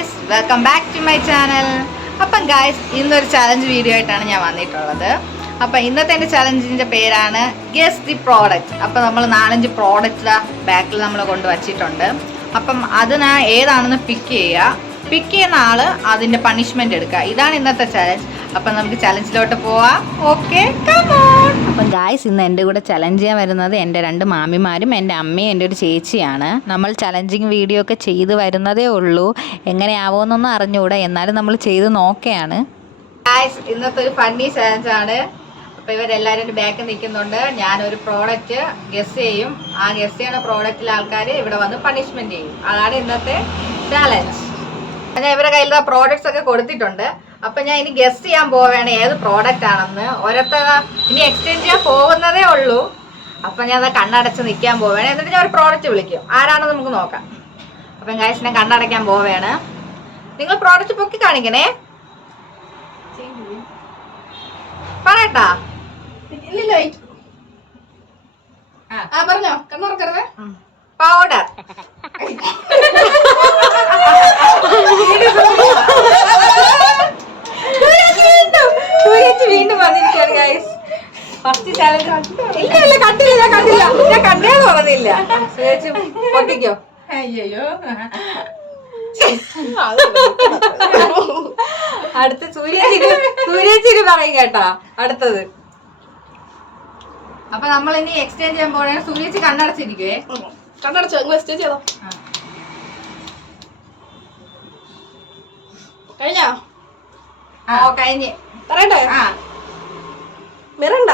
Guys, welcome back to my channel. അപ്പം guys, ഇന്നൊരു challenge video ആയിട്ടാണ് ഞാൻ വന്നിട്ടുള്ളത്. അപ്പം ഇന്നത്തെ എൻ്റെ ചലഞ്ചിൻ്റെ പേരാണ് ഗെസ് ദി പ്രോഡക്റ്റ്. അപ്പം നമ്മൾ 4-5 പ്രോഡക്റ്റ് ബാക്കിൽ നമ്മൾ കൊണ്ടുവച്ചിട്ടുണ്ട്. അപ്പം അതിന് ഏതാണെന്ന് പിക്ക് ചെയ്യുന്ന ആൾ അതിൻ്റെ പണിഷ്മെൻ്റ് എടുക്കുക. ഇതാണ് ഇന്നത്തെ ചലഞ്ച്. അപ്പം നമുക്ക് ചലഞ്ചിലോട്ട് പോവാം. Okay, come on. അപ്പം ഗായ്സ്, ഇന്ന് എൻ്റെ കൂടെ ചലഞ്ച് ചെയ്യാൻ വരുന്നത് എൻ്റെ 2 മാമിമാരും എൻ്റെ അമ്മയും എൻ്റെ ഒരു ചേച്ചിയാണ്. നമ്മൾ ചലഞ്ചിങ് വീഡിയോ ഒക്കെ ചെയ്ത് വരുന്നതേ ഉള്ളൂ. എങ്ങനെയാവുമെന്നൊന്നും അറിഞ്ഞുകൂടാ, എന്നാലും നമ്മൾ ചെയ്ത് നോക്കുകയാണ്. ഗായ്സ്, ഇന്നത്തെ ഒരു ഫണ്ണി ചലഞ്ചാണ്. അപ്പോൾ ഇവരെല്ലാവരും ബാക്കിൽ നിൽക്കുന്നുണ്ട്. ഞാനൊരു പ്രോഡക്റ്റ് ഗസ് ചെയ്യും. ആ ഗസ് ചെയ്യുന്ന പ്രോഡക്റ്റിലെ ആൾക്കാർ ഇവിടെ വന്ന് പണിഷ്മെൻറ്റ് ചെയ്യും. അതാണ് ഇന്നത്തെ ചലഞ്ച്. ഞാൻ ഇവരുടെ കയ്യിൽ പ്രോഡക്ട്സ് ഒക്കെ കൊടുത്തിട്ടുണ്ട്. അപ്പം ഞാൻ ഇനി ഗസ് ചെയ്യാൻ പോവുകയാണ് ഏത് പ്രോഡക്റ്റ് ആണെന്ന്. ഓരോരുത്തർ ഇനി എക്സ്ചേഞ്ച് ചെയ്യാൻ പോകുന്നതേ ഉള്ളൂ. അപ്പം ഞാൻ അത് കണ്ണടച്ച് നിൽക്കാൻ പോവുകയാണ്. എന്നിട്ട് ഞാൻ ഒരു പ്രോഡക്റ്റ് വിളിക്കും. ആരാണെന്ന് നമുക്ക് നോക്കാം. അപ്പം ഗൈസ്, ഞാൻ കണ്ണടയ്ക്കാൻ പോവുകയാണ്. നിങ്ങൾ പ്രോഡക്റ്റ് പൊക്കി കാണിക്കണേ. പറയട്ടാ? പറഞ്ഞോ, കണ്ണുറക്കരുത്. പൗഡർ. വീണ്ടും വന്നിരിക്കുകയാണ് ഗൈസ്. First challenge. ഇല്ല, കണ്ടില്ല, ഞാൻ കണ്ടേന്ന് പറഞ്ഞില്ല. പൊട്ടിക്കോ. അയ്യോ, അടുത്ത് സൂര്യേച്ചിരി പറയും കേട്ടാ. അടുത്തത്. അപ്പൊ നമ്മൾ ഇനി എക്സ്ചേഞ്ച് ചെയ്യാൻ പോണേ. സൂര്യേച്ചി കണ്ണടച്ചിരിക്കുവേ. കണ്ണടച്ചോ? നിങ്ങൾ എക്സ്ചേഞ്ച് ചെയ്തോ? കഴിഞ്ഞോ? ഓ, കഴിഞ്ഞ്. പറയട്ടെ? മിറണ്ട.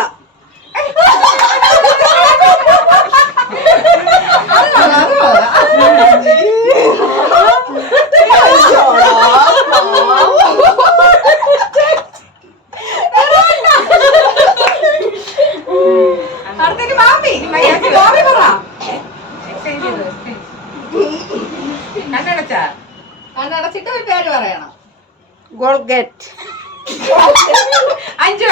കണ്ണടച്ചിട്ട് ഒരു പേര് പറയണം. ഗോൾഗേറ്റ്. 5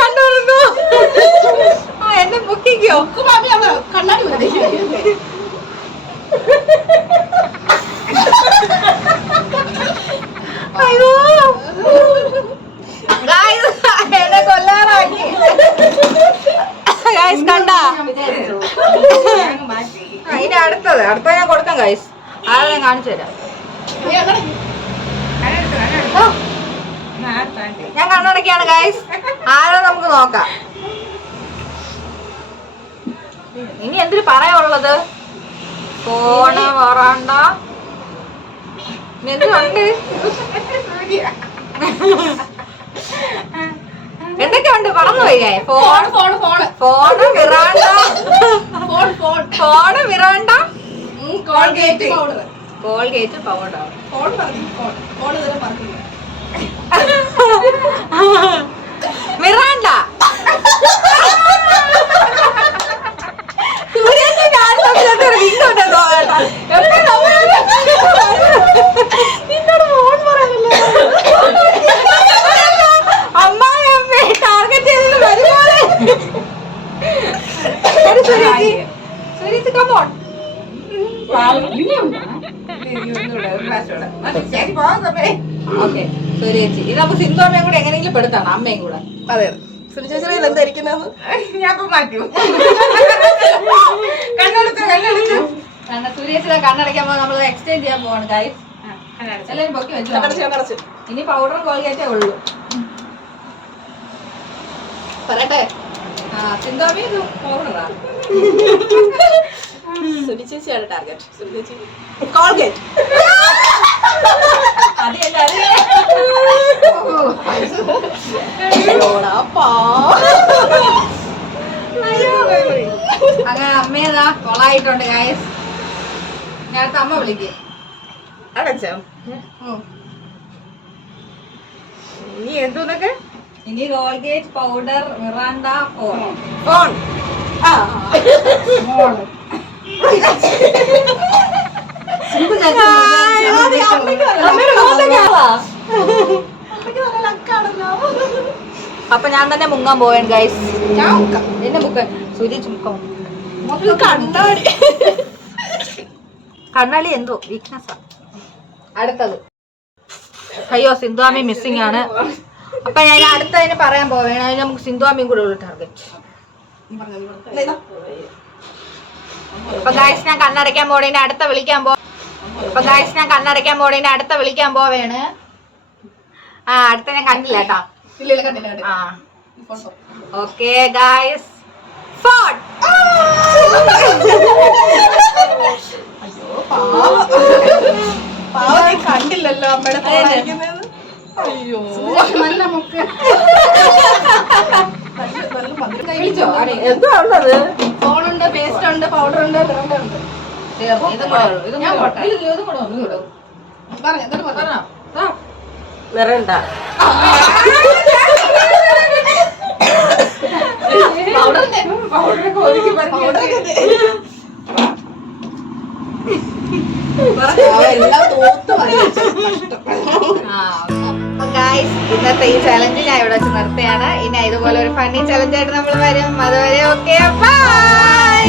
കണ്ടുകൊടുക്കൂ. എന്നെ ബുക്കിക്കോ. കണ്ണാടി അയ്യോ, എന്നെ കൊല്ലാറാക്കി. കണ്ടാ? ഇനി അടുത്തത് ഞാൻ കൊടുക്കാം ഗൈസ്. ആരെ ഞാൻ കാണിച്ചു തരാം. ഞാൻ കണ്ണടക്കാണ് ഗൈസ്. ആരോ നമുക്ക് നോക്കാം. ഇനി എന്തിനു പറയാനുള്ളത്? ഫോണ് വറണ്ട. എന്തുണ്ട്? എന്തൊക്കെയുണ്ട്? പറന്നുപോയി. ഫോണ് വിറാണ്ട, കോൾഗേറ്റ് പൗഡർ. മിറാണ്ട. അമ്മായിയമ്മേ, ടാർഗറ്റ് ചെയ്തത് വരുപോലെ. സുരേഷ്, കമോൺ. സുരേച്ചി, ഇത് നമുക്ക് സിന്ധു അമ്മയും കൂടെ എങ്ങനെയെങ്കിലും പെടുത്താണ്. അമ്മയും കൂടെ. അതെ, സുനിചേച്ചിയിൽ എന്തായിരിക്കുന്നത്? ഞാൻ മാറ്റി. സുരേഷിനെ കണ്ണടയ്ക്കാൻ പോകാൻ നമ്മൾ എക്സ്ചേഞ്ച് ചെയ്യാൻ പോവാണ് ഗൈസ്. എല്ലാവരും പൊക്കി വെച്ചു. ഇനി പൗഡർ കോൾഗേറ്റേ ഉള്ളൂ. പറയട്ടെ? സിന്ധു അമ്മ ഇത് പൗഡറാ. സുനിചേച്ചിയാണ് ടാർഗറ്റ്. സുനിചേച്ചി കോൾഗേറ്റ്. അങ്ങനെ അമ്മേതാ കൊളായിട്ടുണ്ട് ഗൈസ്. നേരത്തെ അമ്മ വിളിക്കും. അടച്ചോ? ഇനി എന്തോന്നൊക്കെ? ഇനി കോൾഗേറ്റ്, പൗഡർ, മിറാണ്ട, ഫോൺ. അപ്പൊ ഞാൻ തന്നെ മുങ്ങാൻ പോവാൻ ഗൈസ്. എന്നെ മുക്കാൻ സുരേഷ് മുക്കാം. കണ്ണാടി കണ്ണാളി എന്തോ വീക്ക്നെസ് ആണ്. അടുത്തത് അയ്യോ സിന്ധുവാമി മിസ്സിംഗ് ആണ്. അപ്പൊ ഞാൻ അടുത്തതിന് പറയാൻ പോവേണ നമുക്ക് സിന്ധുവാമിയും കൂടെ ഉള്ളു ടാർഗറ്റ്. അപ്പൊ ഗായ്സ് ഞാൻ കണ്ണടയ്ക്കാൻ പോണേന് അടുത്ത വിളിക്കാൻ പോവേണ്. അടുത്ത ഞാൻ കണ്ടില്ല കേട്ടോ. ഓക്കെ ഗായ്സ് കണ്ടില്ലല്ലോ അമ്മയുടെ അയ്യോ നല്ല മുക്ക് എന്താ ഉള്ളത്? ഫോണുണ്ട്, പേസ്റ്റ് ഉണ്ട്, പൗഡർ ഉണ്ട്, നിറണ്ട ഇന്നത്തെ ഈ ചലഞ്ച് ഞാൻ ഇവിടെ വെച്ച് നിർത്തുകയാണ്. ഇനി ഇതുപോലെ ഒരു ഫണ്ണി ചലഞ്ച് ആയിട്ട് നമ്മൾ വരും. അതുവരെ ഓക്കെ ബൈ.